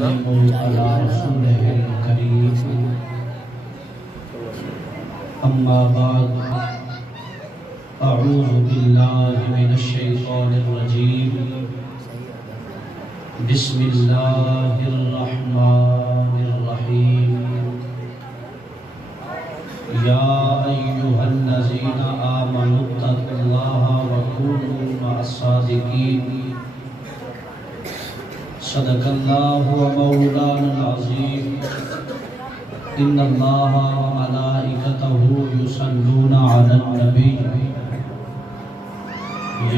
على رسوله الكريم أما بعد أعوذ بالله من الشيطان الرجيم بسم الله الرحمن الرحيم يا أيها الذين آمنوا اتقوا الله وكونوا مع الصادقين صدق الله ومولانا العظيم إن الله وملائكته يصلون على النبي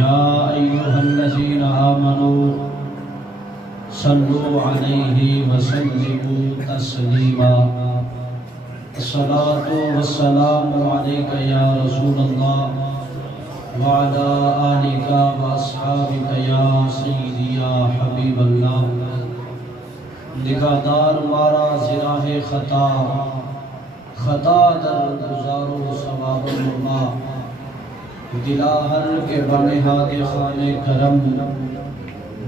يا أيها الذين آمنوا صلوا عليه وسلموا تسليما الصلاة والسلام عليك يا رسول الله وعلى آلك وأصحابك يا سيدي يا حبيب الله نگاہدار مارا زراح خطا در گزارو ثواب مرما دلاہر کے بنہاد خان کرم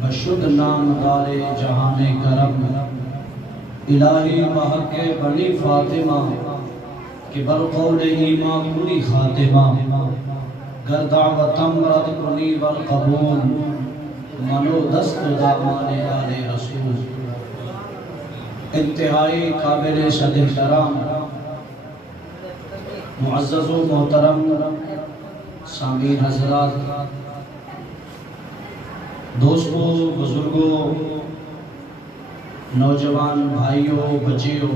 بشد نام دار جہان کرم الہی محق بنی فاطمہ کہ برقول ایمان کلی خاتمہ گر دعوتم رد کنی والقبول منو دست دامان آل رسول انتہائی قابل صد احترام معزز و محترم سامعین حضرات دوستوں بزرگوں نوجوان بھائیوں بچیوں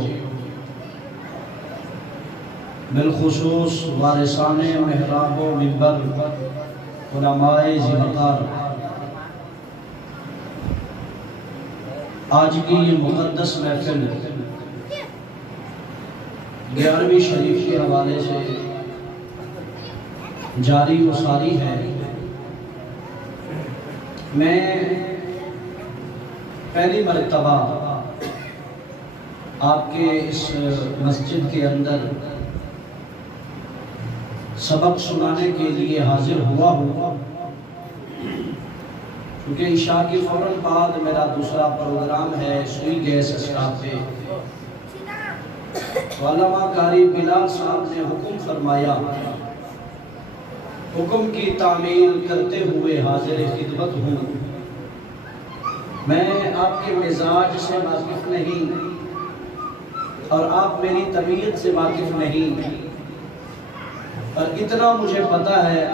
بالخصوص وارثان محراب و منبر علماء ذوالوقار آج کی یہ مقدس محفل 11ویں شریف کے حوالے سے جاری و ساری ہے۔ میں پہلی مرتبہ آپ کے اس مسجد کے اندر سبق سنانے کے لیے حاضر ہوا ہوں، کیونکہ عشاء کی فوراً بعد میرا دوسرا پروگرام ہے سوئی گیس اسٹاف پہ۔ علامہ قاری بلال صاحب نے حکم فرمایا، حکم کی تعمیل کرتے ہوئے حاضر خدمت ہوں۔ میں آپ کے مزاج سے واقف نہیں اور آپ میری طبیعت سے واقف نہیں، اور اتنا مجھے پتا ہے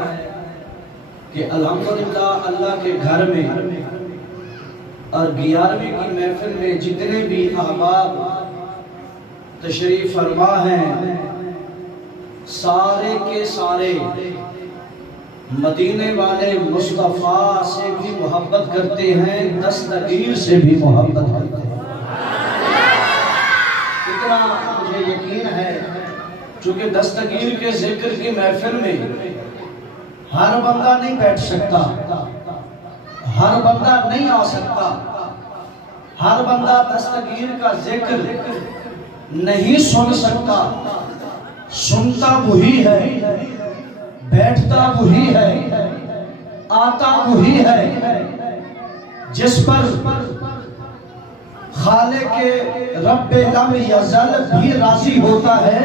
کہ الحمدللہ اللہ کے گھر میں اور 11ویں کی محفل میں جتنے بھی احباب تشریف فرما ہیں سارے کے سارے مدینے والے مصطفیٰ سے بھی محبت کرتے ہیں، دستگیر سے بھی محبت کرتے ہیں۔ اتنا مجھے یقین ہے، چونکہ دستگیر کے ذکر کی محفل میں ہر بندہ نہیں بیٹھ سکتا، ہر بندہ نہیں آ سکتا، ہر بندہ دستگیر کا ذکر نہیں سن سکتا۔ سنتا وہی ہے، بیٹھتا وہی ہے، آتا وہی ہے جس پر خالق رب لم یزل بھی راضی ہوتا ہے،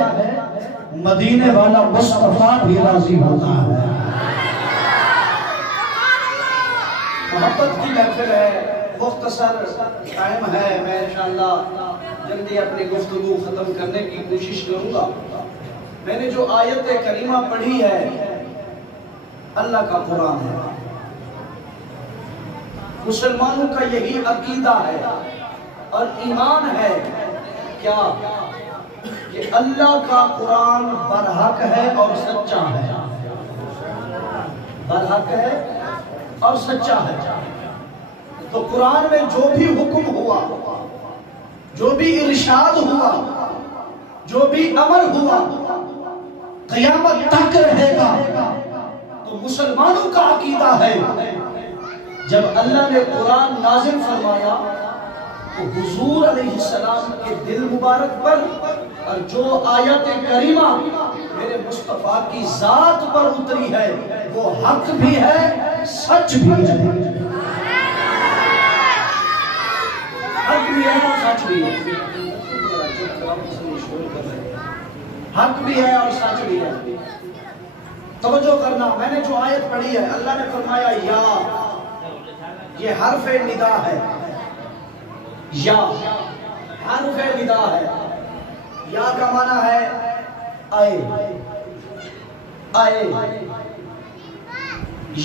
مدینے والا مصطفیٰ بھی راضی ہوتا ہے۔ محبت کی محفل ہے، مختصر ٹائم ہے، میں انشاءاللہ جلدی اپنی گفتگو ختم کرنے کی کوشش کروں گا۔ میں نے جو آیت کریمہ پڑھی ہے اللہ کا قرآن ہے، مسلمانوں کا یہی عقیدہ ہے اور ایمان ہے کیا کہ اللہ کا قرآن برحق ہے اور سچا ہے، برحق ہے اور سچا ہے۔ تو قرآن میں جو بھی حکم ہوا، جو بھی ارشاد ہوا، جو بھی امر ہوا، قیامت تک رہے گا۔ تو مسلمانوں کا عقیدہ ہے جب اللہ نے قرآن نازل فرمایا تو حضور علیہ السلام کے دل مبارک پر اور جو آیت کریمہ میرے مصطفیٰ کی ذات پر اتری ہے وہ حق بھی ہے، سچ بھی ہے۔ حق بھی ہے اور سچ بھی ہے، حق بھی ہے اور سچ بھی ہے۔ توجہ کرنا، میں نے جو آیت پڑھی ہے، اللہ نے فرمایا یا، یہ حرف ندا ہے، یا حرف ندا ہے۔ یا کا معنی ہے آئے، آئے۔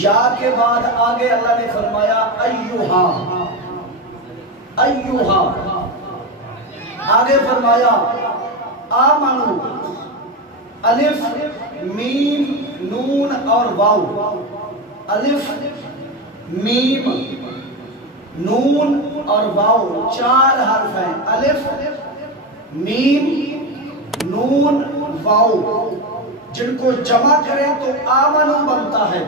یا کے بعد آگے اللہ نے فرمایا ایوہا، ایوہا، آگے فرمایا آمنو، الف میم نون اور واو، الف میم نون اور واو، چار حرف ہیں، الف میم نون واو، جن کو جمع کریں تو آمنو بنتا ہے۔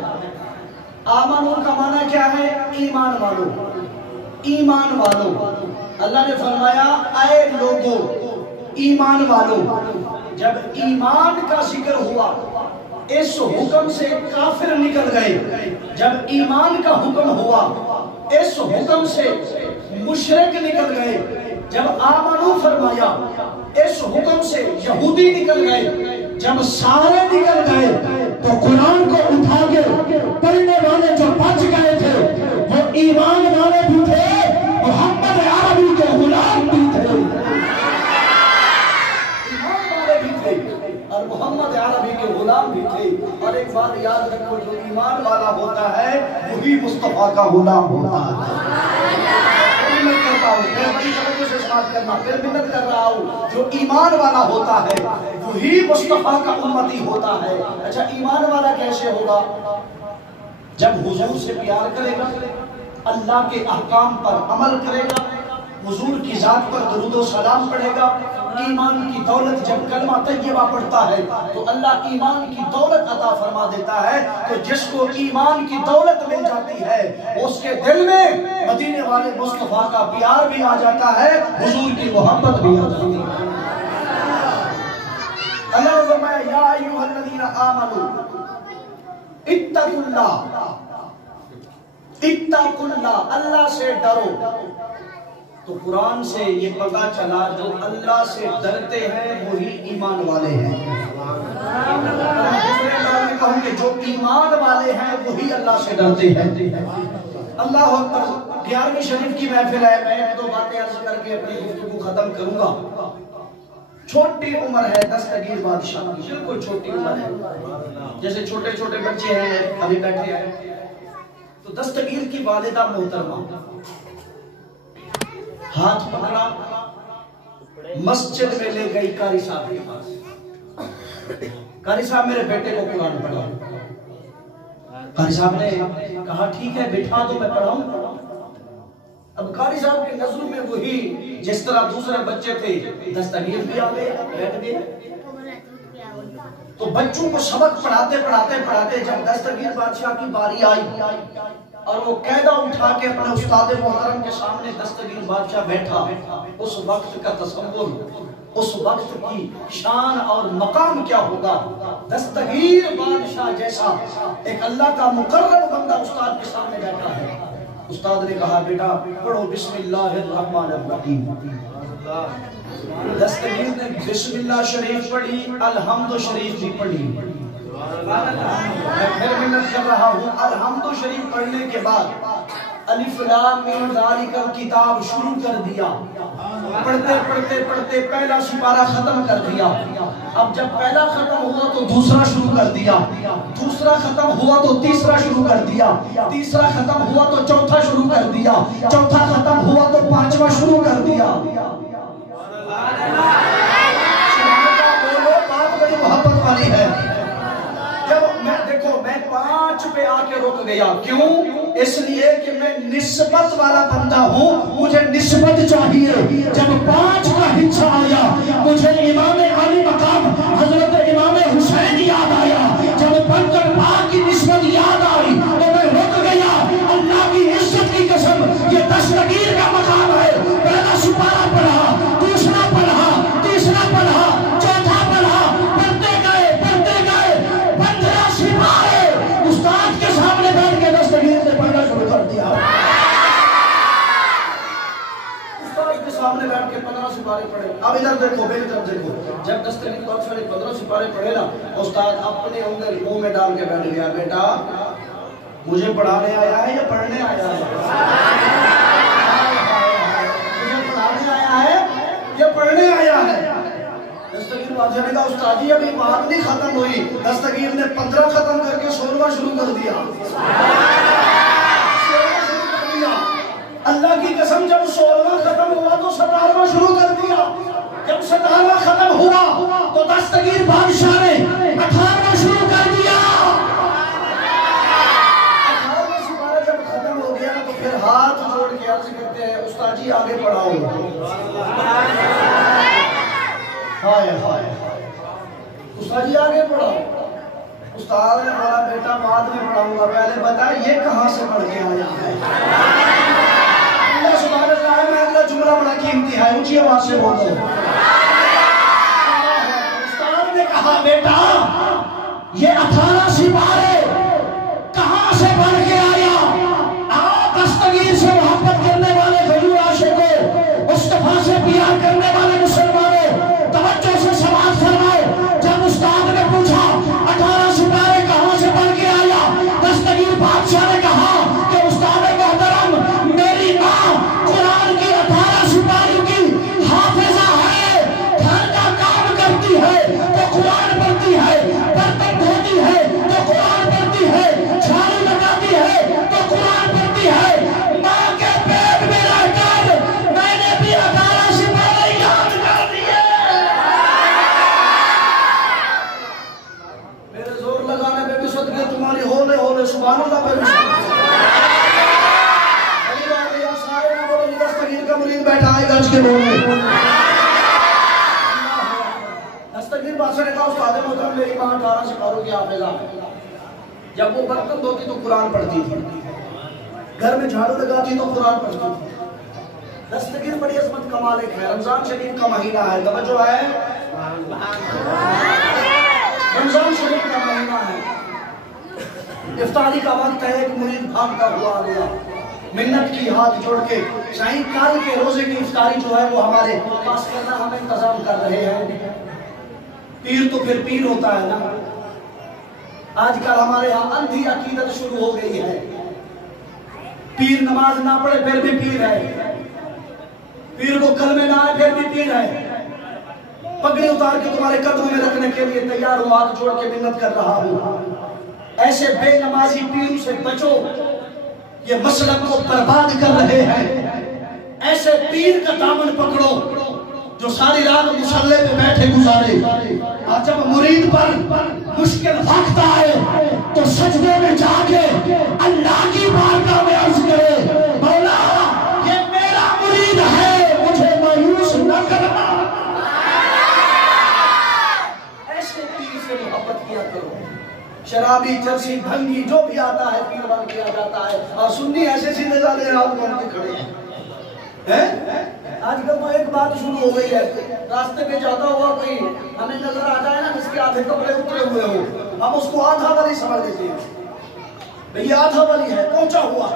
آمنو کا معنی کیا ہے؟ ایمان والو، ایمان والو۔ اللہ نے فرمایا اے لوگو، ایمان والو۔ جب ایمان کا ذکر ہوا، اس حکم سے کافر نکل گئے۔ جب ایمان کا حکم ہوا، اس حکم سے مشرک نکل گئے۔ جب آمنو فرمایا، اس حکم سے یہودی نکل گئے۔ جب سارے نکل گئے تو قرآن کو اٹھا کے پڑھنے والے جو بچ گئے تھے وہ ایمان والے بھی تھے، محمد عربی کے غلام بھی تھے، ایمان والے بھی تھے اور محمد عربی کے غلام بھی تھے۔ اور ایک بات یاد رکھو، جو ایمان والا ہوتا ہے وہی مصطفیٰ کا غلام ہوتا ہے۔ محنت کرتا ہوں، میں بڑی توجہ سے سماعت کرنا، پھر محنت کر رہا ہوں، جو ایمان والا ہوتا ہے وہی مصطفیٰ کا امتی ہوتا ہے۔ اچھا ایمان والا کیسے ہوگا؟ جب حضور سے پیار کرے گا، اللہ کے احکام پر عمل کرے گا، حضور کی ذات پر درود و سلام پڑھے گا، ایمان کی دولت، جب کلمہ طیبہ پڑھتا ہے تو اللہ ایمان کی دولت عطا فرما دیتا ہے۔ تو جس کو ایمان کی دولت مل جاتی ہے اس کے دل میں مدینے والے مصطفیٰ کا پیار بھی آ جاتا ہے، حضور کی محبت بھی آ جاتی ہے۔ اللہ نے فرمایا یا ایھا الذین آمنوا اتقوا اللہ، اتقوا اللہ، اللہ سے ڈرو۔ تو قرآن سے یہ پتہ چلا جو اللہ سے ڈرتے ہیں وہی ایمان والے ہیں۔ دوسرے انداز میں کہوں کہ جو ایمان والے ہیں وہی اللہ سے ڈرتے ہیں۔ اللہ اکبر۔ 11ویں شریف کی محفل ہے، میں ایک دو باتیں عرض کر کے اپنی گفتگو ختم کروں گا۔ چھوٹی عمر ہے دستگیر بادشاہ کی، بالکل چھوٹی عمر ہے، جیسے چھوٹے چھوٹے بچے ہیں ابھی بیٹھے ہیں۔ تو دستگیر کی والدہ محترمہ ہاتھ پکڑا، مسجد میں لے گئی قاری صاحب کے پاس۔ قاری صاحب میرے بیٹے کو قرآن پڑھا۔ قاری صاحب نے کہا ٹھیک ہے بٹھا دو میں پڑھاؤں۔ اب قاری صاحب کی نظروں میں وہی جس طرح دوسرے بچے تھے، دستگیر بھی آ گئے، بیٹھ گئے۔ تو بچوں کو سبق پڑھاتے پڑھاتے پڑھاتے جب دستگیر بادشاہ کی باری آئی اور وہ قاعدہ اٹھا کے اپنے استاد محترم کے سامنے دستگیر بادشاہ بیٹھا، اس وقت کا تصور، اس وقت کی شان اور مقام کیا ہوگا۔ دستگیر بادشاہ جیسا ایک اللہ کا مقرر بندہ استاد کے سامنے بیٹھا ہے۔ استاد نے کہا بیٹا پڑھو بسم اللہ الرحمن الرحیم۔ دستگیر نے بسم اللہ شریف پڑھی، الحمد شریف بھی پڑھی۔ میں پھر محنت کر رہا ہوں، الحمد شریف پڑھنے کے بعد الف لام میم ذالک الکتاب شروع کر دیا۔ پڑھتے پڑھتے پڑھتے پہلا سپارہ ختم کر دیا۔ اب جب پہلا ختم ہوا تو دوسرا شروع کر دیا، دوسرا ختم ہوا تو تیسرا شروع کر دیا، تیسرا ختم ہوا تو چوتھا شروع کر دیا، چوتھا ختم ہوا تو پانچواں شروع کر دیا۔ بات بڑی محبت والی ہے۔ جب میں دیکھو میں 5 پہ آ کے رک گیا، کیوں؟ اس لیے کہ میں نسبت والا بندہ ہوں، مجھے نسبت چاہیے۔ جب 5 کا حصہ آیا مجھے امام علی مقام حضرت امام حسین یاد آیا۔ جب بنکر پاک کی نسبت یاد آئی تو میں رک گیا۔ اللہ کی عزت کی قسم یہ دستگیر کا مقام ہے۔ پہلا سپارہ پڑھا، دوسرا پڑھا، تیسرا پڑھا، چوتھا پڑھا، پڑھتے گئے 15 سپارے استاد کے سامنے بیٹھ کے دستگیر نے پڑھنا شروع کر دیا۔ استاد کے سامنے بیٹھ کے 15 سپارے پڑھے. اب ادھر دیکھو، میری طرف دیکھو. جب دستگیر بادشاہ نے 15 سپارے پڑھے نا، استاد اپنے انگل منہ میں ڈال کے بیٹھ گیا، بیٹا مجھے پڑھانے آیا ہے یا پڑھنے آیا ہے؟ مجھے پڑھانے آیا ہے یا پڑھنے آیا ہے؟ دستگیر بادشاہ نے کہا استاد جی ابھی بات نہیں ختم ہوئی. دستگیر نے 15 ختم کر کے 16واں شروع کر دیا. اللہ کی قسم جب 16واں ختم ہوا تو 17واں شروع کر دیا. جب 17واں ختم ہوا تو دستگیر بادشاہ نے 18واں شروع کر دیا. 18واں سپارہ جب ختم ہو گیا تو پھر ہاتھ جوڑ کے عرض کرتے ہیں استاد جی آگے پڑھاؤ. ہائے ہائے استاد جی آگے پڑھاؤ. استاد نے بولا بیٹا بعد میں پڑھاؤں گا، پہلے بتا یہ کہاں سے پڑھ کے آیا ہے. اللہ سبحانہ وتعالی میں اگلا جملہ بڑا قیمتی ہے، اونچی آواز سے بولو. استاد نے کہا بیٹا یہ 18 سپارے کہاں سے پڑھ کے آیا. آپ دستگیر سے محبت کرنے والے غیور عاشقوں، مصطفیٰ سے پیار کرنے والے مسلمانوں توجہ سے سماعت فرماؤ. جب استاد نے پوچھا 18 سپارے کہاں سے پڑھ کے آیا، دستگیر بادشاہ نے کہا کہ استاد محترم میری ماں قرآن کی 18 سپاروں کی حافظہ ہے. گھر کا کام کرتی ہے تو قرآن پڑھتی ہے، برتن دھوتی ہے تو قرآن پڑھتی ہے، جھاڑو لگاتی ہے تو قرآن پڑھتی ہے. ماں کے پیٹ میں رہ کر میں نے بھی 18 سپارے یاد کر دیے. میرے زور لگانے پہ بھی صدقے تمہاری ہولے ہولے سبحان اللہ پہ بھی صدقے. سارے نہ بولو یہ دستگیر کا مرید بیٹھا ہے گج کے بولے. دستگیر بادشاہ نے کہا استاد محترم میری ماں 18 سپاروں کی حافظہ ہے. جب وہ برتن دھوتی تو قرآن پڑھتی تھی، گھر میں جھاڑو لگاتی تو قرآن پڑھتی تھی. دستگیر بڑی عظمت کا مالک ہے. رمضان شریف کا مہینہ ہے، توجہ ہے، رمضان شریف کا مہینہ ہے. افطاری کا وقت ہے. ایک مرید بھاگتا ہوا آ گیا، منت کی ہاتھ جوڑ کے شاہی کال کے روزے کی افطاری جو ہے وہ ہمارے پاس کرنا ہم انتظام کر رہے ہیں. پیر تو پھر پیر ہوتا ہے نا. آج کل ہمارے ہاں اندھی عقیدت شروع ہو گئی ہے. پیر نماز نہ پڑھے پھر بھی پیر ہے، پیر کو کلمے نہ آئے پھر بھی پیر ہے. پگڑی اتار کے تمہارے قدموں میں رکھنے کے لیے تیار ہوں، ہاتھ جوڑ کے منت کر رہا ہوں. ایسے بے نمازی پیروں سے بچو، یہ مسلک کو برباد کر رہے ہیں. ایسے پیر کا دامن پکڑو جو ساری رات مصلے پہ بیٹھے گزارے، اور جب مرید پر مشکل وقت آئے تو سجدے میں جا کے اللہ کی بارگاہ میں عرض کرے مولا یہ میرا مرید ہے، مجھے مایوس نہ کرنا. ایسے پیر سے محبت کیا کرو. شرابی چرسی بھنگی جو بھی آتا ہے پیر بن کیا جاتا ہے، اور سنی ایسے سیدھے سادے ہاتھ بن کے کھڑے ہیں. آج کل تو ایک بات شروع ہو گئی ہے، راستے پہ جاتا ہوا کوئی ہمیں نظر آ جائے نا جس کے آدھے کپڑے اترے ہوئے ہو، ہم اس کو آدھا والی سمجھ لیتے ہیں. یہ آدھا والی ہے، پہنچا ہوا.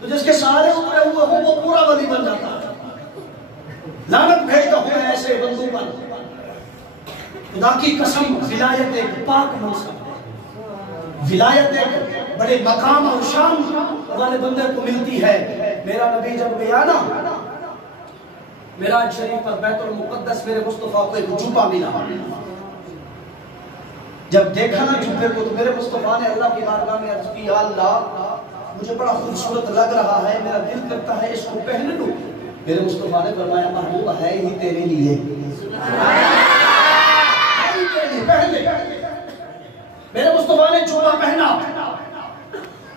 تو جس کے سارے اترے ہوئے ہو وہ پورا والی بن جاتا ہے. لعنت بھیجتا ہوں میں ایسے بندوں پر. خدا کی قسم ولایت ایک پاک منصب ہے، ولایت ایک بڑے مقام اور شان والے بندے کو ملتی ہے. میرا نبی جب گیا نا معراج شریف پر بیت المقدس، میرے مصطفیٰ کو ایک جوبہ ملا. جب دیکھا نا جوبے کو تو میرے مصطفیٰ نے اللہ کی بارگاہ میں عرض کی یا اللہ مجھے بڑا خوبصورت لگ رہا ہے، میرا دل کرتا ہے اس کو پہن لوں. میرے مصطفیٰ نے فرمایا محبوب ہے ہی تیرے لیے، پہن لے. میرے مصطفیٰ نے جوبہ پہنا.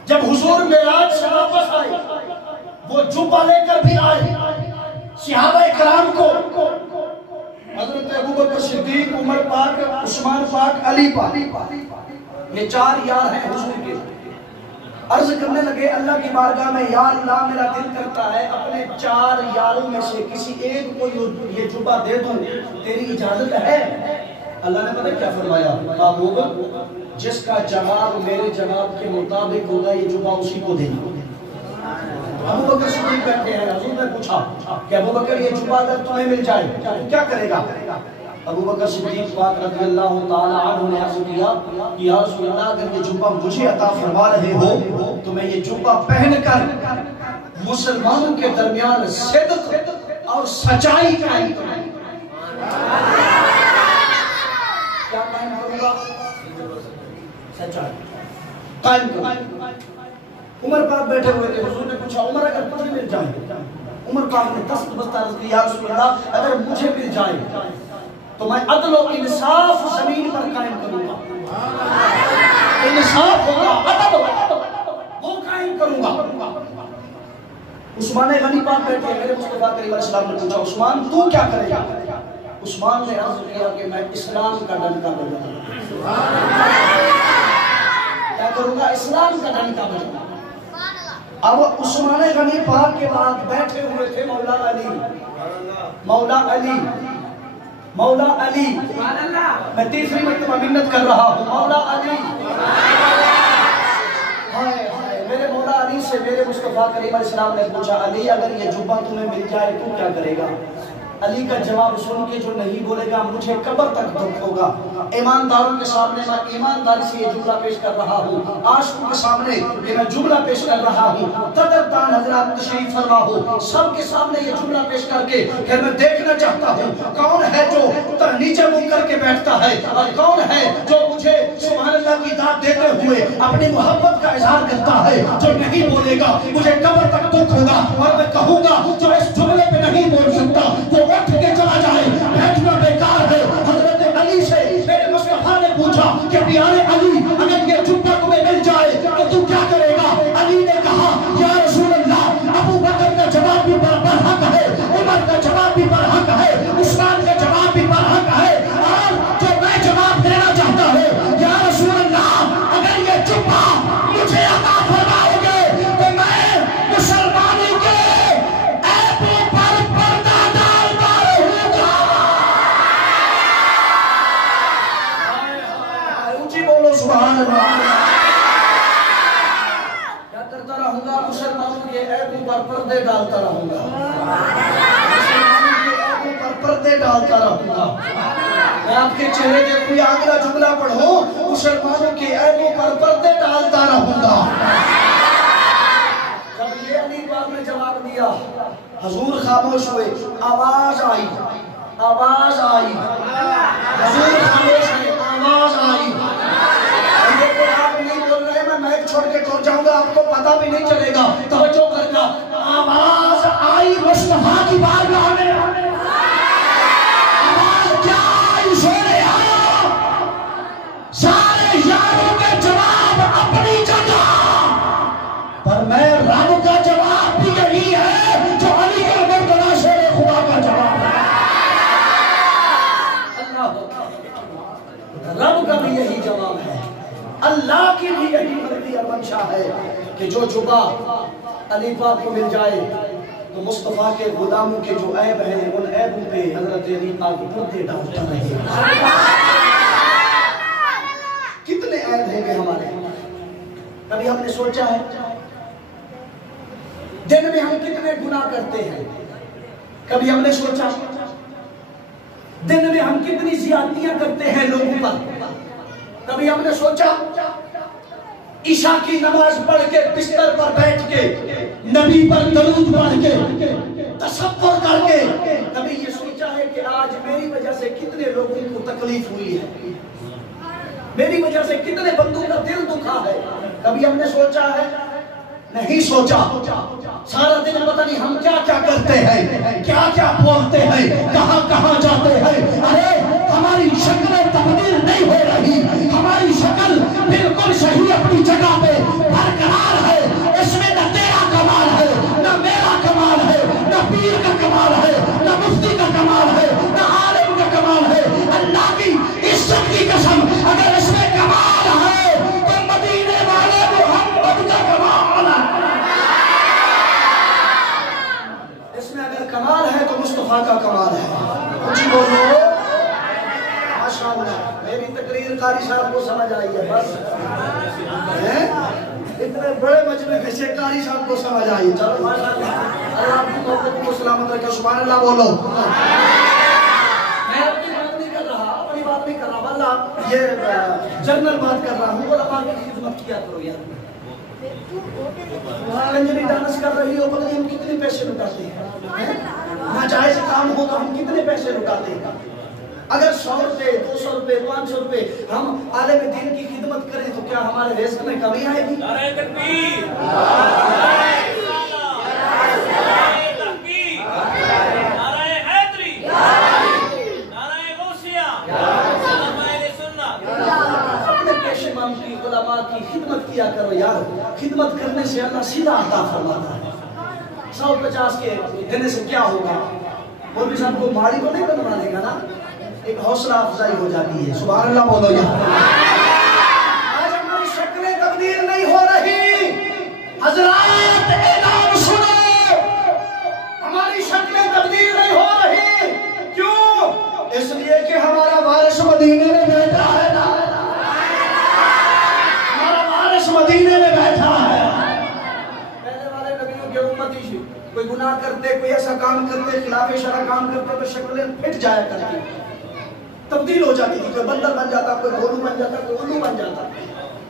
جب حضور معراج سے واپس آئے وہ جوبہ لے کر بھی آئے. صحابہ کرام کو حضرت ابوبکر صدیق، عمر پاک، عثمان پاک، علی پاک، یہ 4 یار ہیں حضور کے. عرض کرنے لگے اللہ کی بارگاہ میں یا اللہ میرا دل کرتا ہے اپنے 4 یاروں میں سے کسی ایک کو یہ جوبہ دے دوں، تیری اجازت ہے؟ اللہ نے پتہ کیا فرمایا؟ محبوب جس کا جواب میرے جواب کے مطابق ہوگا یہ جوبہ اسی کو دینا. ابو بکر صدیق بیٹھے ہیں، حضور نے پوچھا کہ ابو بکر یہ جبہ اگر تمہیں مل جائے کیا کرے گا؟ ابو بکر صدیق پاک رضی اللہ تعالی عنہ نے عرض کیا کہ یا رسول اللہ اگر یہ جبہ مجھے عطا فرما رہے ہو تو میں یہ جبہ پہن کر مسلمانوں کے درمیان صدق اور سچائی قائم کروں گا۔ کیا قائم کروں گا؟ سچائی قائم کروں گا۔ عمر پاک بیٹھے ہوئے تھے، حضور نے پوچھا عمر اگر تمہیں مل جائے، عمر پاک نے دست بستہ عرض کیا یا رسول اللہ اگر مجھے مل جائے تو میں عدل و انصاف زمین پر قائم کروں گا، انصاف ہوگا، عدل وہ قائم کروں گا۔ عثمان غنی پاک بیٹھے، میرے مصطفیٰ کریم علیہ السلام نے پوچھا عثمان تو کیا کرے گا؟ عثمان نے عرض کیا کہ میں اسلام کا ڈنکا بجاؤں گا۔ کیا کروں گا؟ اسلام کا ڈنکا بجاؤں گا۔ اب عثمان غنی پاک کے بعد بیٹھے ہوئے تھے مولا علی، مولا علی، مولا علی، میں تیسری مرتبہ منت کر رہا ہوں، مولا علی، میرے مولا علی سے میرے مصطفیٰ کریم علیہ السلام نے پوچھا علی اگر یہ جبہ تمہیں مل جائے تو کیا کرے گا؟ علی کا جواب سن کے جو نہیں بولے گا مجھے قبر تک دکھ ہوگا۔ ایمانداروں کے سامنے میں ایمانداری سے یہ جملہ پیش کر رہا ہوں، عاشقوں کے سامنے یہ میں جملہ پیش کر رہا ہوں، قدردان حضرات تشریف فرما ہو، سب کے سامنے یہ جملہ پیش کر کے کہ میں دیکھنا چاہتا ہوں کون ہے جو نیچے منہ کر کے بیٹھتا ہے اور کون ہے جو مجھے سبحان اللہ کی داد دیتے ہوئے اپنی محبت کا اظہار کرتا ہے، جو نہیں بولے گا مجھے قبر تک دکھ ہوگا اور میں کہوں گا جو اس جملے پہ نہیں بول سکتا وہ اٹھ کے چلا جائے، بیٹھنا بیکار ہے۔ حضرت علی سے میرے مصطفیٰ نے پوچھا کہ پیارے علی اگر یہ جبہ تمہیں مل جائے تو تم کیا کرے گا؟ علی نے کہا یا رسول اللہ ابو بکر کا جواب بھی برحق ہے، عمر کا جواب بھی برحق ہے، عثمان کا جواب بھی برحق ہے، اور جو میں جواب دینا چاہتا ہوں یا رسول اللہ اگر یہ جبہ مجھے عطا فرماؤ گے تو میں مسلمانوں کے عیبوں پر پردہ ڈالتا رہوں گا۔ اونچی بولو سبحان اللہ۔ کیا کرتا رہوں گا؟ مسلمانوں کے عیبوں پر پردے ڈالتا رہوں گا، مسلمانوں کے عیبوں پر پردے ڈالتا رہوں گا۔ میں آپ کے چہرے کے کوئی اگلا جملہ پڑھوں، مسلمانوں کے عیبوں پر پردے ڈالتا رہوں گا۔ جب یہ علی پاک نے جواب دیا حضور خاموش ہوئے، آواز آئی، آواز آئی، حضور خاموش ہوئے، آواز آئی۔ دیکھو آپ نہیں بول رہے، میں مائک چھوڑ کے ٹور جاؤں گا، آپ کو پتہ بھی نہیں چلے گا، توجہ کرنا۔ آواز آئی مصطفیٰ کی بارگاہ میں، آواز کیا آئی؟ سونے آیا سارے یاروں کے جواب اپنی جگہ، پر میں رب کا جواب بھی یہی ہے جو علی کا مرتضیٰ شیر خدا کا جواب ہے۔ رب کا بھی یہی جواب ہے، اللہ کی بھی یہی مرضی اور منشا ہے کہ جو جبہ علی پاک کو مل جائے تو مصطفیٰ کے غلاموں کے جو عیب ہیں ان عیبوں پہ حضرت علی پاک پردے ڈالتا رہے۔ کتنے عیب ہیں گے ہمارے؟ کبھی ہم نے سوچا ہے دن میں ہم کتنے گناہ کرتے ہیں؟ کبھی ہم نے سوچا دن میں ہم کتنی زیادتیاں کرتے ہیں لوگوں پر؟ کبھی ہم نے سوچا عشاء کی نماز پڑھ کے بستر پر بیٹھ کے نبی پر درود پڑھ کے تصور کر کے کبھی یہ سوچا ہے کہ آج میری وجہ سے کتنے لوگوں کو تکلیف ہوئی ہے، میری وجہ سے کتنے بندوں کا دل دکھا ہے؟ کبھی ہم نے سوچا ہے؟ نہیں سوچا۔ سارا دن پتہ نہیں ہم کیا کیا کرتے ہیں، کیا کیا بولتے ہیں، کہاں کہاں جاتے ہیں۔ ارے ہماری شکل تبدیل نہیں ہو رہی، ہماری شکل بالکل صحیح اپنی جگہ پہ برقرار ہے، اس میں نہ تیرا کمال ہے، نہ میرا کمال ہے، نہ پیر کا کمال ہے، نہ مفتی کا کمال ہے، نہ عالم کا کمال ہے۔ اللہ کی عزت کی قسم اگر اس میں کمال ہے تو مدینے والے محمد کا کمال ہے، اس میں اگر کمال ہے تو مصطفیٰ کا کمال ہے۔ کچھ بولو ماشاءاللہ۔ میری تقریر قاری صاحب کو سمجھ آئی ہے بس؟ اتنے بڑے مجمع میں سے قاری صاحب کو سمجھ آئی. چلو ماشاءاللہ, اللہ آپ کی محبت کو سلامت رکھے. سبحان اللہ بولو. میں اپنی بات نہیں کر رہا, واللہ یہ جنرل بات کر رہا ہوں. علماء کی خدمت کیا کرو یار. وہاں انجلی ڈانس کر رہی ہو, پتہ نہیں ہم کتنے پیسے لٹاتے ہیں. ناجائز کام ہو تو ہم کتنے پیسے لٹاتے ہیں. اگر 100 روپے 200 روپے 500 روپے ہم عالم دین کی خدمت کریں تو کیا ہمارے رزق میں کمی آئے گی؟ نعرہ تکبیر, نعرہ تحقیق, نعرہ حیدری, نعرہ غوثیہ, علماء سنت. اپنے پیشمان کی علماء کی خدمت کیا کرو یار. خدمت کرنے سے اللہ سیدھا عطا فرماتا ہے. 150 کے دینے سے کیا ہوگا؟ مولوی صاحب کو ماڑی کو نہیں بنوانے کا نا, ایک حوصلہ افزائی ہو جاتی ہے. سبحان اللہ بولو یار. آج ہماری شکلیں تبدیل نہیں ہو رہی. حضرات اعلان سنو, ہماری شکلیں تبدیل نہیں ہو رہی. کیوں؟ اس لیے کہ ہمارا وارث مدینے میں بیٹھا ہے نا. ہمارا وارث مدینے میں بیٹھا ہے. پہلے والے نبیوں کے امتی کوئی گناہ کرتے, کوئی ایسا کام کرتے, خلاف شرع کام کرتے تو شکلیں پھٹ جایا کرتی, تبدیل ہو جاتی تھی. کوئی بندر بن جاتا, کوئی گھوڑو بن جاتا, کوئی الو بن جاتا.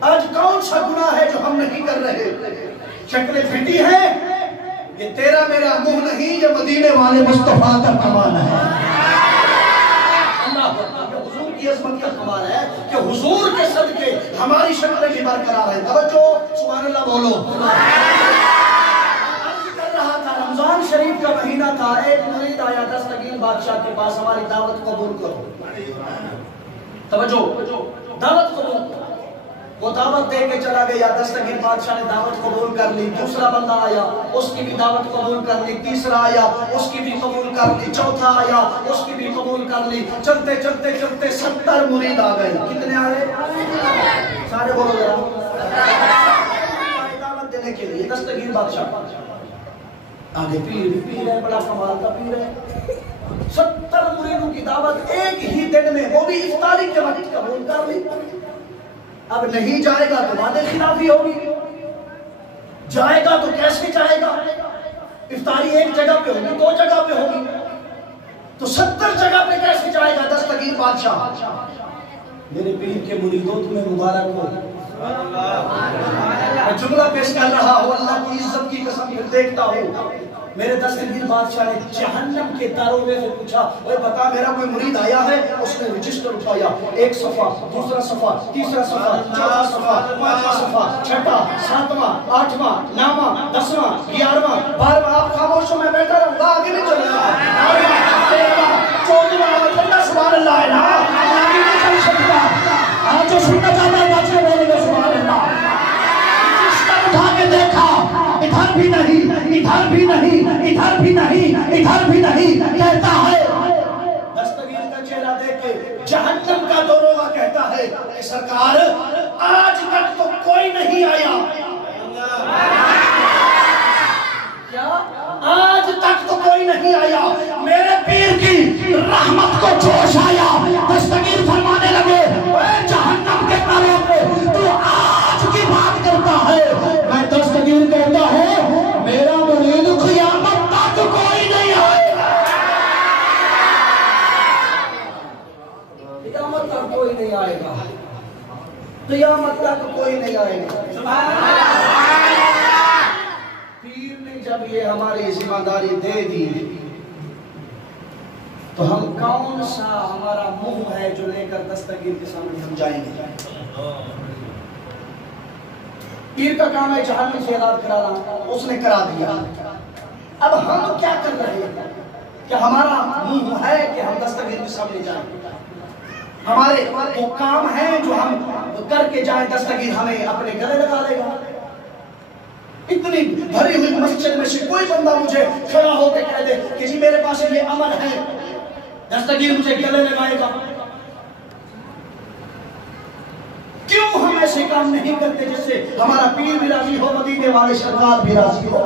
آج کون سا گناہ ہے جو ہم نہیں کر رہے؟ شکلیں پھٹی ہیں. یہ تیرا میرا منہ نہیں, یہ مدینے والے مصطفیٰ کا کمال ہے. اللہ حضور کی عظمت کا کمال ہے کہ حضور کے صدقے ہماری شکلیں بھی برقرار ہیں. توجہ, سبحان اللہ بولو. رمضان شریف کا مہینہ تھا. ایک مرید آیا دستگیر بادشاہ کے پاس, ہماری دعوت قبول کرو. توجہ, دعوت قبول کرو. وہ دعوت دے کے چلا گیا. دستگیر بادشاہ نے دعوت قبول کر لی. دوسرا بندہ آیا, اس کی بھی دعوت قبول کر لی. تیسرا آیا, اس کی بھی قبول کر لی. چوتھا آیا, اس کی بھی قبول کر لی. چلتے چلتے چلتے 70 مرید آ گئے. کتنے آئے؟ سارے بولو ذرا. دعوت دینے کے لیے دستگیر بادشاہ آگے پیر بھی پیر ہے, بڑا کمال کا پیر ہے. 70 مریدوں کی دعوت ایک ہی دن میں, وہ بھی افطاری کے وقت قبول کر لی. اب نہیں جائے گا تو وعدے خلافی ہوگی, جائے گا تو کیسے جائے گا؟ افطاری ایک جگہ پہ ہوگی, 2 جگہ پہ ہوگی, تو 70 جگہ پہ کیسے جائے گا؟ دستگیر بادشاہ, میرے پیر کے مریدوں تمہیں مبارک ہو. میں جملہ پیش کر رہا ہوں, اللہ کی عزت کی قسم پھر دیکھتا ہوں. میرے دستگیر بادشاہ نے جہنم کے داروغے سے پوچھا, اوے بتا میرا کوئی مرید آیا ہے؟ اس نے رجسٹر اٹھایا, 1 صفحہ, دوسرا صفحہ, تیسرا صفحہ, چوتھا صفحہ, 5واں صفحہ, 6واں, 7واں, 8واں, 9واں, 10واں, 11واں, 12واں. آپ خاموشوں میں بیٹھا رہوں گا, آگے نہیں چل رہا. 14واں, سبحان اللہ ہے نا, آگے نہیں چل سکتا. آج جو سننا چاہتا ہے بات سے بولے گا سبحان اللہ. اٹھا کے دیکھا, ادھر بھی نہیں, ادھر بھی نہیں, ادھر بھی نہیں, ادھر بھی نہیں, کہتا ہے. دستگیر کا چہرہ دیکھ کے جہنم کا داروغہ کہتا ہے کہ سرکار آج تک تو کوئی نہیں آیا. کیا؟ آج تک تو کوئی نہیں آیا. میرے پیر کی رحمت کو جوش آیا. دستگیر فرمانے لگے, اے جہنم کے داروغے, تو آج کی بات کرتا ہے. میں دستگیر کہتا ہوں, میرا مرید قیامت تک کوئی نہیں آئے گا. قیامت تک کوئی نہیں آئے گا. قیامت تک کوئی نہیں آئے گا. پیر نے جب یہ ہماری ذمہ داری دے دی تو ہم کون سا ہمارا منہ ہے جو لے کر دستگیر کے سامنے ہم جائیں گے؟ پیر کا کام ہے جہنم سے علاج کرانا, اس نے کرا دیا. اب ہم کیا کر رہے ہیں کہ ہمارا منہ ہے کہ ہم دستگیر کے سامنے جائیں؟ ہمارے وہ کام ہیں جو ہم کر کے جائیں, دستگیر ہمیں اپنے گلے لگا لے گا. اتنی بھری ہوئی مسجد میں سے کوئی بندہ مجھے کھڑا ہو کے کہہ دے کہ جی میرے پاس یہ عمل ہے, دستگیر مجھے گلے لگائے گا. کیوں ہم ایسے کام نہیں کرتے جس سے ہمارا پیر بھی راضی ہو, مدینے والے سرکار بھی راضی ہو؟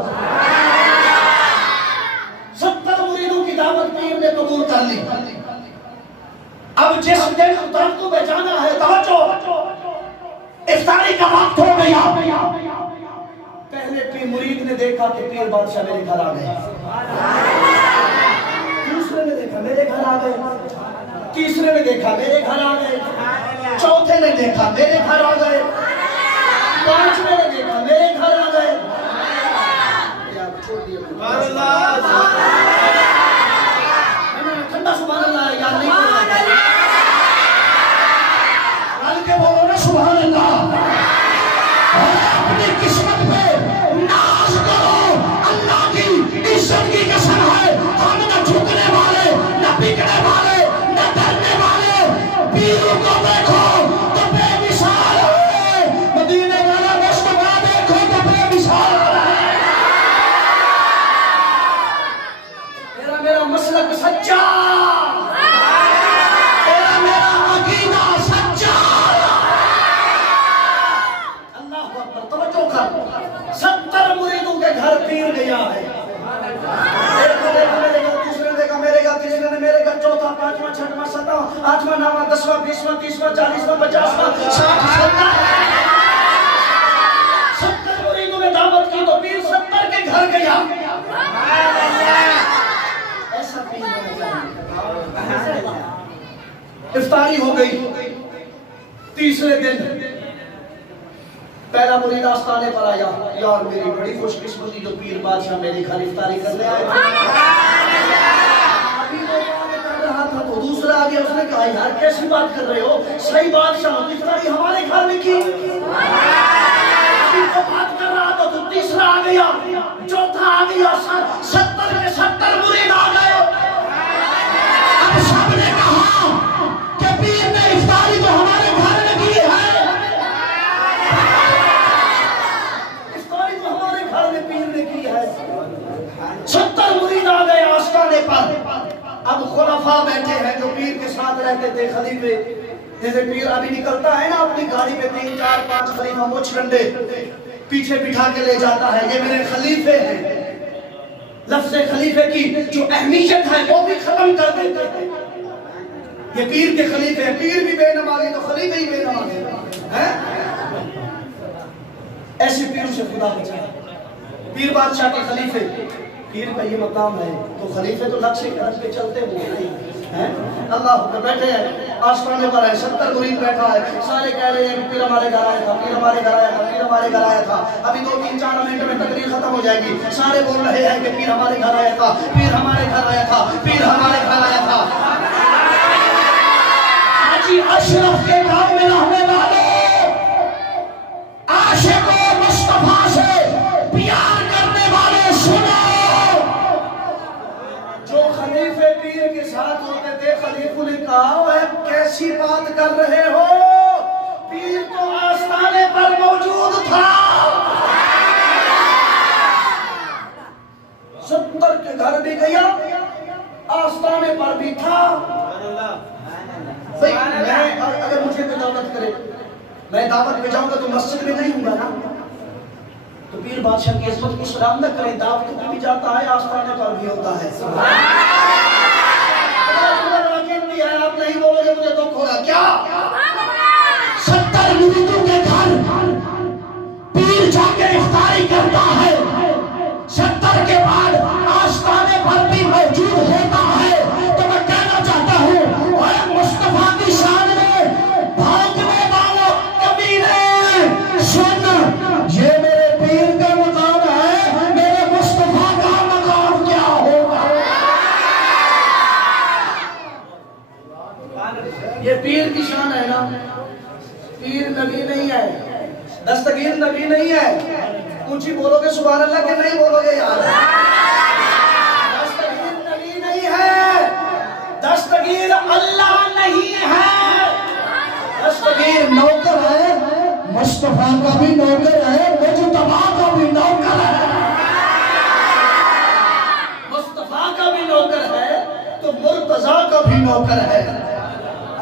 70 مریدوں کی دعوت پیر نے قبول کر لی. اب جس دن ترک میں جانا ہے, توجہ, افطاری کا وقت ہو گیا. پہلے مرید نے دیکھا کہ پیر بادشاہ میرے گھر آ گئے، دوسرے نے دیکھا میرے گھر آ گئے، تیسرے نے دیکھا میرے گھر آ گئے، چوتھے نے دیکھا میرے گھر آ گئے، پانچویں نے دیکھا میرے گھر آ گئے۔ ٹھنڈا سبحان اللہ ہے یار، نہیں ڈال کے بولو نا سبحان اللہ۔ اپنی قسمت پہ ناز کرو، اللہ کی عزت کی قسم ہے، ہم نہ جھکنے والے، نہ بکنے والے، نہ ڈرنے والے، پیروں کو دیکھو تو بے مثال ہے، مدینے والا مصطفیٰ دیکھو تو بے مثال ہے۔ میرا مسلک سچا، میرا عقیدہ سچا۔ اللہ اکبر، توجہ کر، 70 مریدوں کے گھر پیر گیا ہے۔ ایک نے دیکھا میرے گھر، دوسرے نے دیکھا میرے گھر، تیسرے نے میرے گھر، چوتھا، پانچواں، چھٹواں، ستواں، آٹھواں، نواں، 10واں، 20واں، 30واں، 40واں، 50واں، 60، 70 مریدوں نے دعوت کی تو پیر 70 کے گھر گیا۔ ایسا پیر ہونا چاہیے۔ افطاری ہو گئی، تیسرے دن پہلا مرید آستانے پر آیا، یار میری بڑی خوش قسمتی جو پیر بادشاہ میرے گھر افطاری کرنے آئے تھے۔ ابھی وہ بات کر رہا تھا تو دوسرا آگیا، اس نے کہا یار کیسی بات کر رہے ہو، صحیح بادشاہ افطاری ہمارے گھر میں کی۔ ابھی وہ بات کر رہا تھا تو تیسرا آ گیا، چوتھا آ گیا، 70 کے 70 مرید آ گئے۔ اب سب نے کہا کہ پیر نے افطاری تو ہمارے گھر میں کی ہے، افطاری تو ہمارے گھر میں پیر نے کی ہے۔ 70 مرید آ گئے آستانے پر۔ اب خلفاء بیٹھے ہیں جو پیر کے ساتھ رہتے تھے، خلیفے، جیسے پیر ابھی نکلتا ہے نا اپنی گاڑی پہ 3 4 5 خلیفہ مچھ ڈنڈے پیچھے بٹھا کے لے جاتا ہے، یہ میرے خلیفے ہیں۔ لفظ خلیفے کی جو اہمیت ہے وہ بھی ختم کر دیتے ہیں۔ یہ پیر کے خلیفے ہیں، پیر بھی بے نمازی تو خلیفے ہی بے نمازی ہیں۔ ایسے پیروں سے خدا بچائے۔ پیر بادشاہ کے خلیفے، پیر کا یہ مقام ہے تو خلیفے تو لکھ سے گھر پہ چلتے ہوئے ہیں۔ اللہ حکم بیٹھے ہیں آستانے پر ہے، 70 مرید بیٹھا ہے، سارے کہہ رہے ہیں پیر ہمارے گھر آیا تھا، پیر ہمارے گھر آیا تھا، پیر ہمارے گھر آیا تھا۔ ابھی 2 3 4 منٹ میں تقریر ختم ہو جائے گی، سارے بول رہے ہیں کہ پیر ہمارے گھر آیا تھا، پیر ہمارے گھر آیا تھا، پیر ہمارے گھر آیا تھا۔ حاجی اشرف کے گھر میں رہنے والے عاشقوں مصطفیٰ سے پیار کرنے والے سنو، جو خلیفے پیر کے ساتھ ہوتے تھے، خلیفوں نے کہا اے کیسی بات کر رہے ہو، پیر تو آستانے پر موجود تھا۔ 70 کے گھر بھی گیا، آستانے پر بھی تھا۔ اگر مجھے کوئی دعوت کرے، میں دعوت پہ جاؤں گا تو مسجد میں نہیں ہوں گا نا، تو پیر بادشاہ کی عزت کو سلام نہ کریں، دعوت کو بھی جاتا ہے، آستانے پر بھی ہوتا ہے۔ آپ نہیں بولو گے مجھے دکھ ہوگا کیا؟ 70 مریدوں کے گھر پیر جا کے افطاری کرتا ہے، 70 کے بعد آستانے پر بھی موجود ہوتا ہے۔ تو میں کہنا چاہتا ہوں اے مصطفیٰ کی شان میں بھاگنے والوں کمینے، سن یہ میرے پیر کا مقام ہے، میرے مصطفیٰ کا مقام کیا ہوگا؟ یہ پیر کی شان ہے نا، پیر نبی نہیں ہے، دستگیر نبی نہیں ہے۔ اونچی بولو گے سبحان اللہ کہ نہیں بولو گے یار؟ دستگیر نبی نہیں ہے، دستگیر اللہ نہیں ہے، دستگیر نوکر ہے، مصطفیٰ کا بھی نوکر ہے، مجتبیٰ کا بھی نوکر ہے۔ مصطفیٰ کا بھی نوکر ہے تو مرتضیٰ کا بھی نوکر ہے۔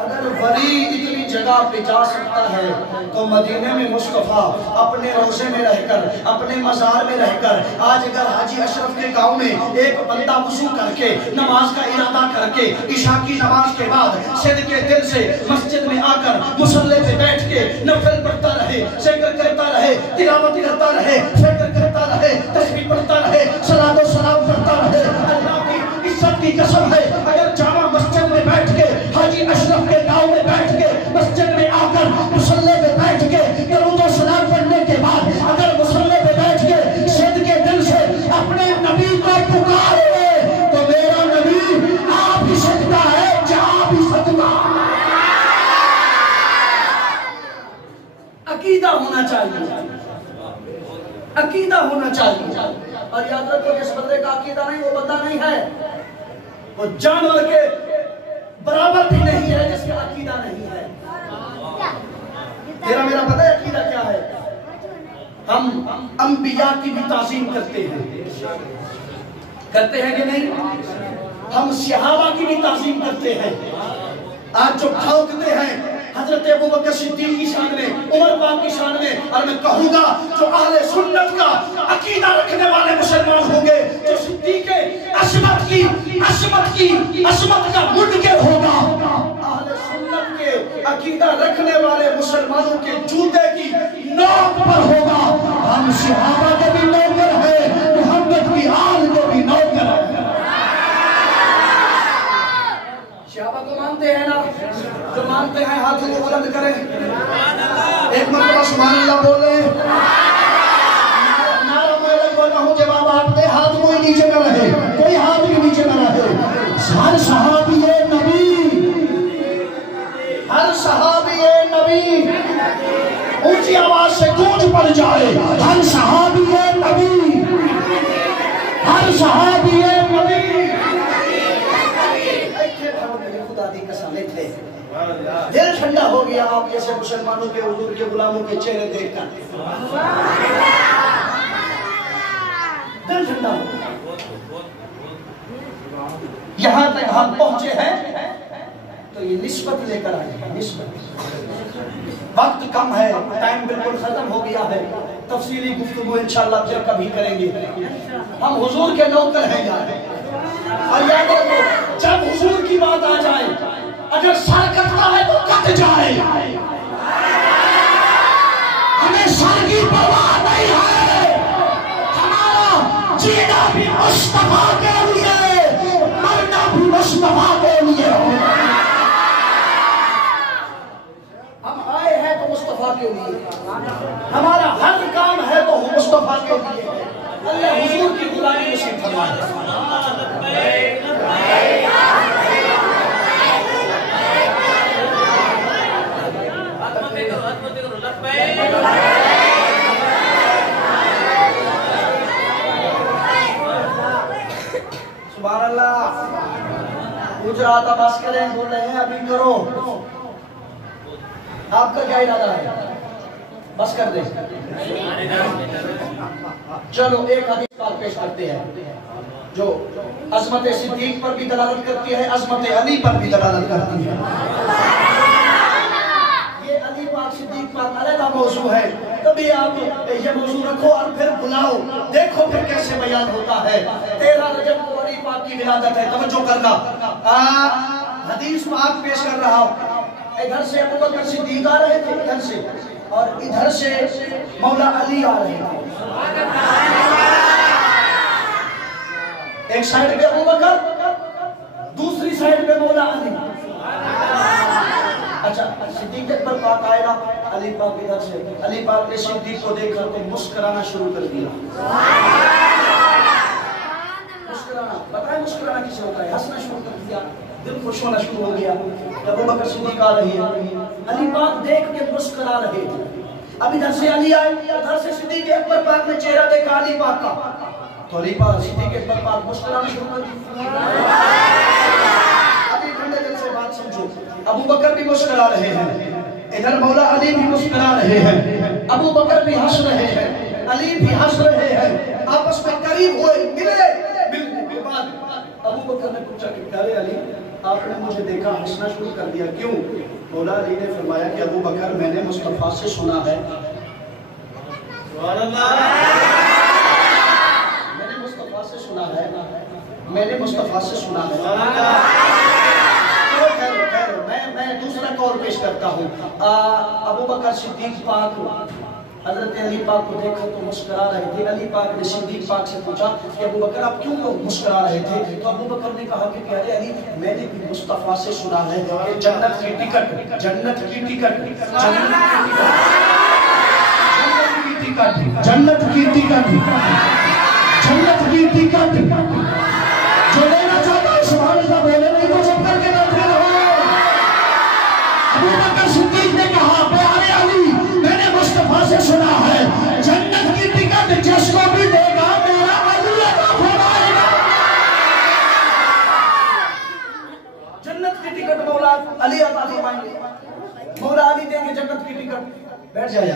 اگر ولی اتنی جگہ پہ جا سکتا ہے تو مدینے میں مصطفیٰ اپنے روزے میں رہ کر، اپنے مزار میں رہ کر، آج اگر حاجی اشرف کے گاؤں میں ایک بندہ وضو کر کے نماز کا ارادہ کر کے عشاء کی نماز کے بعد صدقے دل سے مسجد میں آ کر مصلی پہ بیٹھ کے نفل پڑھتا رہے، ذکر کرتا رہے، تلاوت کرتا رہے، فکر کرتا رہے، تسبیح پڑھتا رہے، صلاۃ و سلام کرتا رہے۔ اللہ کی عزت کی قسم ہے، اگر جامع مسجد میں بیٹھ کے، حاجی اشرف کے گاؤں میں بیٹھ کے، مسجد میں آ کر مصلی پہ بیٹھ کے درود و سلام پڑھنے کے بعد اگر مصلی پہ بیٹھ کے صدق کے دل سے اپنے نبی کو پکارے تو میرا نبی آ بھی سکتا ہے، جا بھی سکتا ہے۔ عقیدہ ہونا چاہیے، عقیدہ ہونا چاہیے۔ اور یاد رکھو جس بندے کا عقیدہ نہیں وہ بندہ نہیں ہے، وہ جانور کے برابر بھی نہیں ہے جس کا عقیدہ نہیں ہے۔ تیرا میرا پتہ ہے عقیدہ کیا ہے؟ ہم انبیاء کی بھی تعظیم کرتے ہیں کہ نہیں؟ ہم صحابہ کی بھی تعظیم کرتے ہیں۔ آج جو ٹھوکتے ہیں حضرت ابوبکر صدیق کی شان میں، عمر پاک کی شان میں، اور میں کہوں گا جو اہل سنت کا عقیدہ رکھنے والے مسلمان ہوں گے، جو صدیق عصمت کا منکر ہوگا، اہل سنت کے عقیدہ رکھنے والے مسلمانوں کے جوتے کی نوک پر ہوگا۔ ہم صحابہ کے بھی نوکر ہیں، محمد کی آل کے بھی نوکر ہیں۔ صحابہ کو مانتے ہیں نا؟ جو مانتے ہیں ہاتھوں کو بلند کریں، ایک مرتبہ سبحان اللہ بولیں۔ نعرہ میں بولتا ہوں، جواب آپ دے، ہاتھ کوئی نیچے نہ رہے، کوئی ہاتھ بھی نیچے نہ رہے۔ ہر صحابی نبی، ہر صحابی نبی، اونچی آواز سے گونج پڑ جائے، ہر صحابی نبی، ہر صحابی نبی۔ خدا دی قسم تھے، دل ٹھنڈا ہو گیا آپ جیسے مسلمانوں کے حضور کے غلاموں کے چہرے دیکھ کر، دل ٹھنڈا ہو گیا۔ یہاں تک ہم پہنچے ہیں تو یہ نسبت لے کر آئے ہیں، نسبت۔ وقت کم ہے، ٹائم بالکل ختم ہو گیا ہے، تفصیلی گفتگو انشاءاللہ پھر کبھی کریں گے۔ ہم حضور کے نوکر ہیں یار، اور یاد رکھو جب حضور کی بات آ جائے، اگر سر کٹتا ہے تو کٹ جائے، ہمیں سر کی پرواہ نہیں ہے، ہمارا جینا بھی مصطفیٰ کے لیے، مرنا بھی مصطفیٰ کے لیے ہوگا۔ ہم آئے ہیں تو مصطفیٰ کے لیے، ہمارا ہر کام ہے تو مصطفیٰ کے لیے ہے۔ اللہ حضور کی غلامی نصیب فرمائے۔ سبحان اللہ۔ پوچھ رہا تھا بس کریں، بول رہے ہیں ابھی کرو۔ آپ کا کیا ارادہ ہے؟ بس کر دیں۔ چلو ایک حدیث پاک پیش کرتے ہیں جو عظمت صدیق پر بھی دلالت کرتی ہے، عظمت علی پر بھی دلالت کرتی ہے۔ یہ علی پاک صدیق پاک علیحدہ موضوع ہے، کبھی آپ یہ موضوع رکھو اور پھر بلاؤ، دیکھو پھر کیسے بیان ہوتا ہے۔ 13 رجب کو علی پاک کی ولادت ہے، توجہ کرنا۔ حدیث پاک پیش کر رہا ہوں۔ ادھر سے ابوبکر صدیق آ رہے تھے، ادھر سے، اور ادھر سے مولا علی آ رہے تھے۔ ایک سائیڈ پہ ابوبکر، دوسری سائیڈ پہ مولا علی۔ اچھا صدیق اکبر پاک آئے نا، علی پاک ادھر سے، علی پاک نے صدیق کو دیکھ کر تو مسکرانا شروع کر دیا۔ مسکرانا، بتائیں مسکرانا کسے ہوتا ہے؟ ہنسنا شروع کر دیا، دل خوش ہونا شروع ہو گیا۔ ابوبکر صدیق آ رہی ہے، علی پاک دیکھ کے مسکرا رہے تھے۔ اب ادھر سے علی آئے، ادھر سے صدیق اکبر پاک نے چہرہ دیکھا علی پاک کا، تو علی پاک صدیق اکبر پاک مسکرانا شروع کر دیا۔ ابھی ٹھنڈے دل سے بات سمجھو، ابوبکر بھی مسکرا رہے ہیں، ادھر مولا علی بھی مسکرا رہے ہیں، ابوبکر بھی ہنس رہے ہیں، علی بھی ہنس رہے ہیں، آپس میں قریب ہوئے، ملے، ملنے کے بعد ابوبکر نے پوچھا کہ پیارے علی آپ نے مجھے دیکھا ہنسنا شروع کر دیا، کیوں؟ مولا علی نے فرمایا کہ ابوبکر میں نے مصطفیٰ سے سنا ہے، سبحان اللہ، میں نے مصطفیٰ سے سنا ہے، میں نے مصطفیٰ سے سنا ہے۔ میں دوسرا قول پیش کرتا ہوں۔ ابوبکر صدیق پاک حضرت علی پاک کو دیکھا تو مسکرا رہے تھے. علی پاک نے صدیق پاک سے پوچھا کہ ابو بکر آپ کیوں مسکرا رہے تھے؟ تو ابو بکر نے کہا کہ پیارے علی میں نے بھی مصطفیٰ سے سنا ہے کہ جنت کی ٹکٹ جنت کی ٹکٹ جو لینا چاہتا ہے سبحان اللہ بولے نہیں تو چپ کر کے بیٹھے رہو. ابو بکر صدیق نے کہا پیارے علی میں نے مصطفیٰ سے سنا ہے جنت کی ٹکٹ جس کو بھی دے گا میرا علی عطا فرمائے گا. جنت کی ٹکٹ مولا علی عطا فرمائیں گے. مولا علی دیں گے جنت کی ٹکٹ. بیٹھ جائے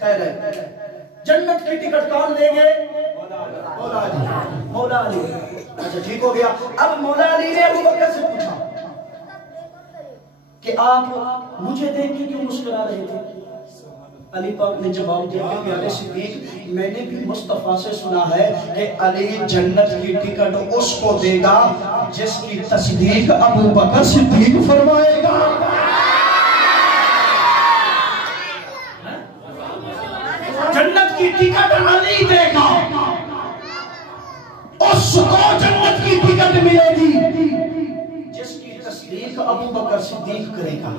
کہہ رہے جنت کی ٹکٹ کون دیں گے؟ مولا علی. مولا علی. اچھا ٹھیک ہو گیا. اب مولا علی نے ابو بکر سے پوچھا کہ آپ مجھے دیکھ کے کیوں مسکرا رہے تھے؟ علی پاک نے جواب دیا کہ پیارے صدیق میں نے بھی مصطفیٰ سے سنا ہے کہ علی جنت کی ٹکٹ اس کو دے گا جس کی تصدیق ابو بکر صدیق فرمائے گا. جنت کی ٹکٹ علی دے گا اس کو جنت کی ٹکٹ ملے گی جس کی تصدیق ابو بکر صدیق کرے گا.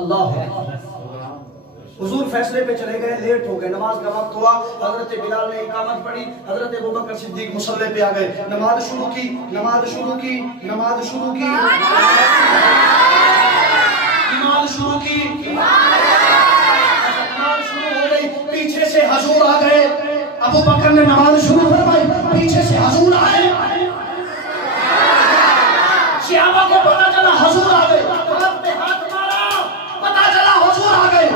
اللہ حضور فیصلے پہ چلے گئے. لیٹ ہو گئے. نماز کا وقت ہوا. حضرت بلال نے اقامت پڑھی. حضرت ابو بکر صدیق مصلی پہ آ گئے. نماز شروع کی. نماز شروع کی. نماز شروع کی. نماز شروع کی. نماز شروع ہو گئی. پیچھے سے حضور آ گئے. ابو بکر نے نماز شروع فرمائی. پیچھے سے حضور آئے. صحابہ کو پتا چلا حضور آ گئے. ہاتھ پہ ہاتھ مارا. پتا چلا حضور آ گئے.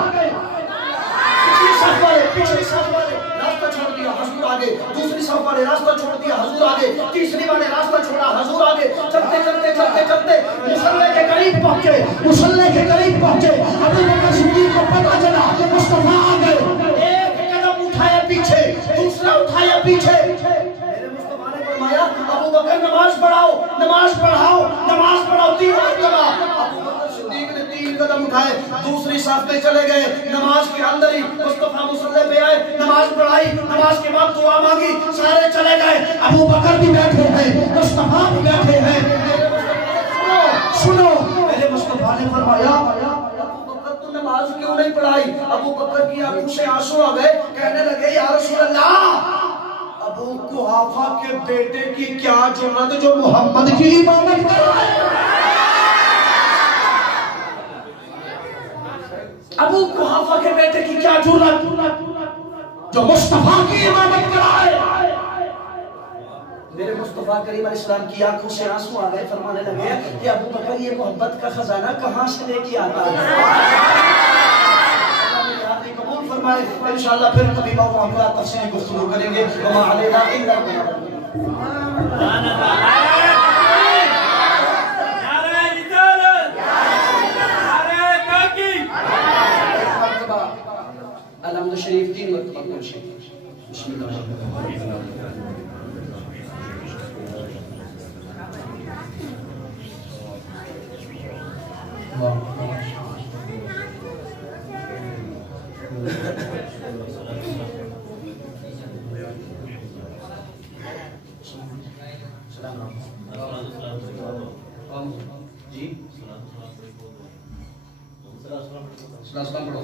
پچھلی صف والے راستہ چھوڑ دیا حضور آ گئے. دوسری صف والے راستہ چھوڑ دیا حضور آ گئے. تیسری والے راستہ چھوڑا حضور آ گئے. چلتے چلتے چلتے چلتے مصلی کے قریب پہنچے. مصلی کے قریب پہنچے. ابو بکر صدیق کو پتا چلا کہ مصطفیٰ آ گئے. ایک قدم اٹھایا پیچھے. دوسرا اٹھایا پیچھے. میرے مصطفیٰ نے فرمایا ابو بکر نماز پڑھاؤ. نماز پڑھاؤ. نماز پڑھاؤ. 3 مرتبہ. ابو بکر صدیق نے 3 قدم اٹھائے. دوسری صف میں چلے گئے. نماز کے اندر ہی مصطفیٰ مصلی پہ آئے. نماز پڑھائی. نماز کے بعد دعا مانگی. سارے چلے گئے. ابو بکر بھی بیٹھے ہیں. مصطفیٰ بھی بیٹھے ہیں. سنو میرے مصطفیٰ نے فرمایا ابو بکر تو نماز کیوں نہیں پڑھائی؟ ابو بکر کی آنکھوں سے آنسو آ گئے. کہنے لگے یا رسول اللہ ابو قحافہ کے بیٹے کی کیا جرأت جو محمد کی امامت کرائے. ابو قحافہ کے بیٹے کی کیا جرأت جو مصطفیٰ کی امامت کرائے. میرے مصطفیٰ کریم علیہ السلام کی آنکھوں سے آنسو آ گئے. فرمانے لگے کہ ابو بکر یہ محبت کا خزانہ کہاں سے لے کے آتا ہے. قبول فرمائے. انشاءاللہ پھر کبھی معاملات تفصیلی گفتگو کریں گے. وما علینا الا الحمد شریف 3 مرتبہ پہنچے. بسم اللہ الرحمن الرحیم. جی سلام پڑھو.